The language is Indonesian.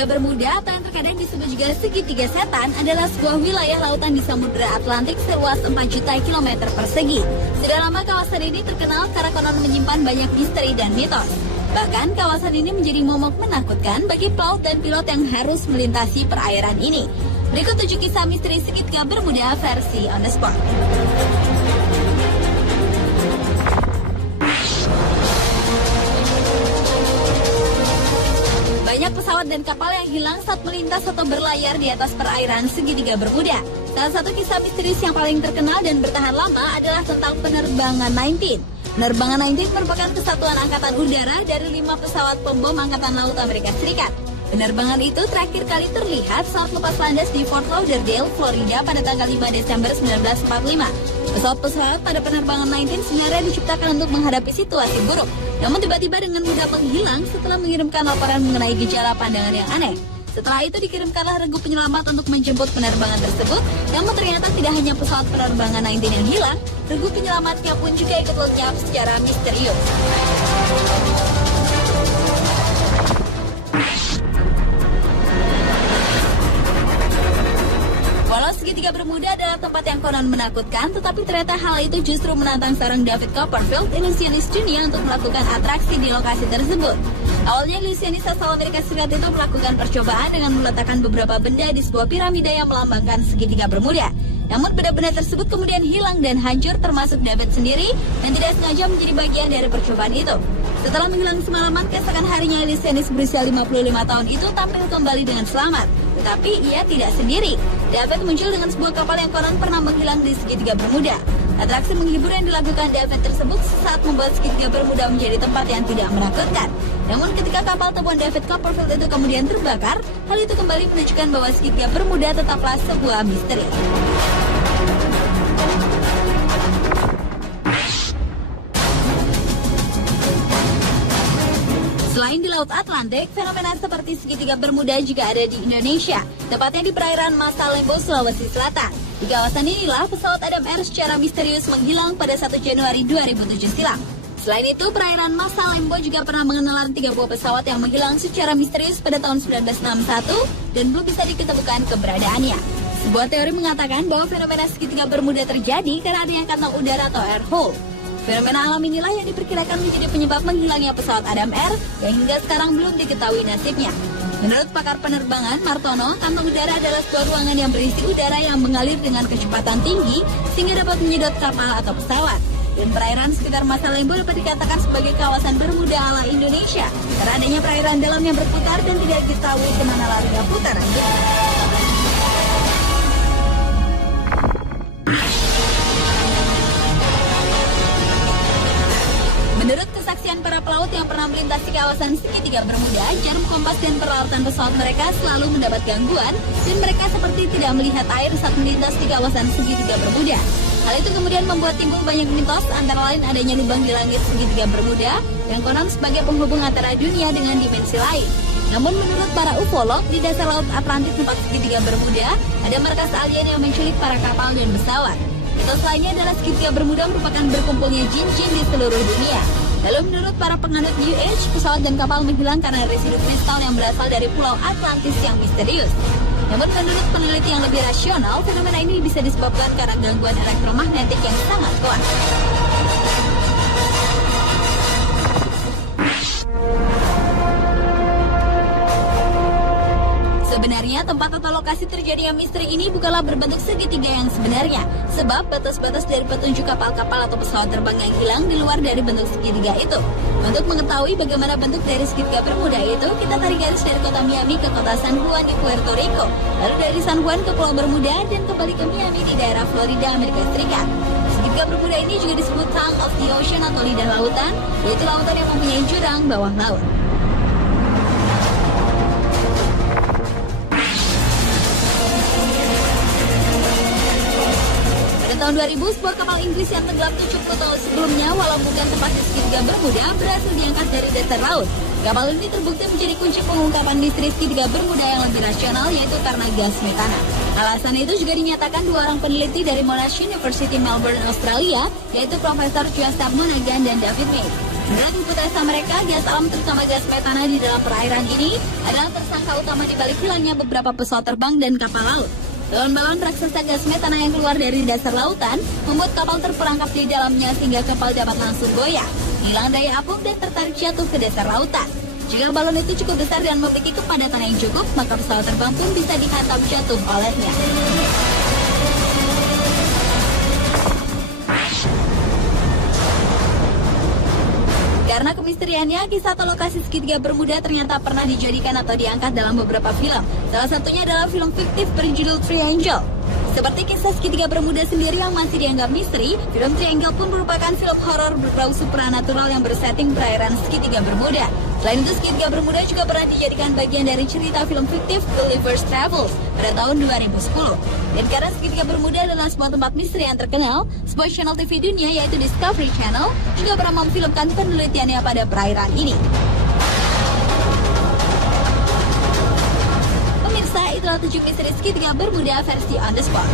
Segitiga Bermuda atau yang terkadang disebut juga segitiga setan adalah sebuah wilayah lautan di Samudra Atlantik seluas 4 juta kilometer persegi. Sudah lama kawasan ini terkenal karena konon menyimpan banyak misteri dan mitos. Bahkan kawasan ini menjadi momok menakutkan bagi pelaut dan pilot yang harus melintasi perairan ini. Berikut 7 kisah misteri segitiga Bermuda versi On The Spot. Banyak pesawat dan kapal yang hilang saat melintas atau berlayar di atas perairan segitiga Bermuda. Salah satu kisah misterius yang paling terkenal dan bertahan lama adalah tentang penerbangan 19. Penerbangan 19 merupakan kesatuan angkatan udara dari 5 pesawat pembom Angkatan Laut Amerika Serikat. Penerbangan itu terakhir kali terlihat saat lepas landas di Fort Lauderdale, Florida pada tanggal 5 Desember 1945. Pesawat-pesawat pada penerbangan 19 sebenarnya diciptakan untuk menghadapi situasi buruk, namun tiba-tiba dengan mudah menghilang setelah mengirimkan laporan mengenai gejala pandangan yang aneh. Setelah itu dikirimkanlah regu penyelamat untuk menjemput penerbangan tersebut, namun ternyata tidak hanya pesawat penerbangan 19 yang hilang, regu penyelamatnya pun juga ikut lenyap secara misterius. Walau segitiga Bermuda adalah tempat yang konon menakutkan, tetapi ternyata hal itu justru menantang seorang David Copperfield, ilusionis dunia untuk melakukan atraksi di lokasi tersebut. Awalnya ilusionis asal Amerika Serikat itu melakukan percobaan dengan meletakkan beberapa benda di sebuah piramida yang melambangkan segitiga Bermuda. Namun benda-benda tersebut kemudian hilang dan hancur, termasuk David sendiri yang tidak sengaja menjadi bagian dari percobaan itu. Setelah menghilang semalaman, keesokan harinya ilusionis berusia 55 tahun itu tampil kembali dengan selamat. Tetapi ia tidak sendiri. David muncul dengan sebuah kapal yang konon pernah menghilang di segitiga Bermuda. Atraksi menghibur yang dilakukan David tersebut sesaat membuat segitiga Bermuda menjadi tempat yang tidak menakutkan. Namun ketika kapal temuan David Copperfield itu kemudian terbakar, hal itu kembali menunjukkan bahwa segitiga Bermuda tetaplah sebuah misteri. Selain di Laut Atlantik, fenomena seperti segitiga Bermuda juga ada di Indonesia, tepatnya di perairan Masa Lembo, Sulawesi Selatan. Di kawasan inilah pesawat Adam Air secara misterius menghilang pada 1 Januari 2007 silam. Selain itu, perairan Masa Lembo juga pernah mengenalan 3 buah pesawat yang menghilang secara misterius pada tahun 1961 dan belum bisa diketemukan keberadaannya. Sebuah teori mengatakan bahwa fenomena segitiga Bermuda terjadi karena adanya kantong udara atau air hole. Fenomena alam inilah yang diperkirakan menjadi penyebab menghilangnya pesawat Adam Air yang hingga sekarang belum diketahui nasibnya. Menurut pakar penerbangan Martono, kantong udara adalah sebuah ruangan yang berisi udara yang mengalir dengan kecepatan tinggi sehingga dapat menyedot kapal atau pesawat. Dan perairan sekitar Masa Lembo dapat dikatakan sebagai kawasan Bermuda ala Indonesia karena adanya perairan dalam yang berputar dan tidak diketahui kemana larinya putaran. Menurut kesaksian para pelaut yang pernah melintasi kawasan segitiga Bermuda, jarum kompas dan peralatan pesawat mereka selalu mendapat gangguan dan mereka seperti tidak melihat air saat melintas di kawasan segitiga Bermuda. Hal itu kemudian membuat timbul banyak mitos, antara lain adanya lubang di langit segitiga Bermuda yang konon sebagai penghubung antara dunia dengan dimensi lain. Namun menurut para ufolog, di dasar Laut Atlantik tempat segitiga Bermuda ada markas alien yang menculik para kapal dan pesawat. Mitos lainnya adalah segitiga Bermuda merupakan berkumpulnya jin-jin di seluruh dunia. Lalu menurut para penganut New Age, pesawat dan kapal menghilang karena residu kristal yang berasal dari pulau Atlantis yang misterius. Namun menurut peneliti yang lebih rasional, fenomena ini bisa disebabkan karena gangguan elektromagnetik yang sangat kuat. Sebenarnya tempat atau lokasi terjadinya misteri ini bukanlah berbentuk segitiga yang sebenarnya, sebab batas-batas dari petunjuk kapal-kapal atau pesawat terbang yang hilang di luar dari bentuk segitiga itu. Untuk mengetahui bagaimana bentuk dari segitiga Bermuda itu, kita tarik garis dari kota Miami ke kota San Juan di Puerto Rico, lalu dari San Juan ke Pulau Bermuda dan kembali ke Miami di daerah Florida, Amerika Serikat. Segitiga Bermuda ini juga disebut Tongue of the Ocean atau lidah lautan, yaitu lautan yang mempunyai jurang bawah laut. Tahun 2000, sebuah kapal Inggris yang tenggelam 70 tahun sebelumnya, walau bukan tempat di segitiga Bermuda, berhasil diangkat dari dasar laut. Kapal ini terbukti menjadi kunci pengungkapan misteri segitiga Bermuda yang lebih rasional, yaitu karena gas metana. Alasan itu juga dinyatakan 2 orang peneliti dari Monash University Melbourne, Australia, yaitu Profesor Joseph Monaghan dan David May. Menurut hipotesa mereka, gas alam terutama gas metana di dalam perairan ini adalah tersangka utama di balik hilangnya beberapa pesawat terbang dan kapal laut. Balon-balon raksasa gas metana yang keluar dari dasar lautan membuat kapal terperangkap di dalamnya sehingga kapal dapat langsung goyah, hilang daya apung dan tertarik jatuh ke dasar lautan. Jika balon itu cukup besar dan memiliki kepadatan yang cukup, maka pesawat terbang pun bisa dihantam jatuh olehnya. Karena kemisteriannya, kisah atau lokasi segitiga Bermuda ternyata pernah dijadikan atau diangkat dalam beberapa film. Salah satunya adalah film fiktif berjudul Triangle. Seperti kisah segitiga Bermuda sendiri yang masih dianggap misteri, film Triangle pun merupakan film horor berbau supranatural yang bersetting perairan segitiga Bermuda. Selain itu, segitiga Bermuda juga pernah dijadikan bagian dari cerita film fiktif Gulliver's Travels pada tahun 2010. Dan karena segitiga Bermuda adalah sebuah tempat misteri yang terkenal, sebuah channel TV dunia yaitu Discovery Channel juga pernah memfilmkan penelitiannya pada perairan ini. Pemirsa, itulah 7 misteri segitiga Bermuda versi On The Spot.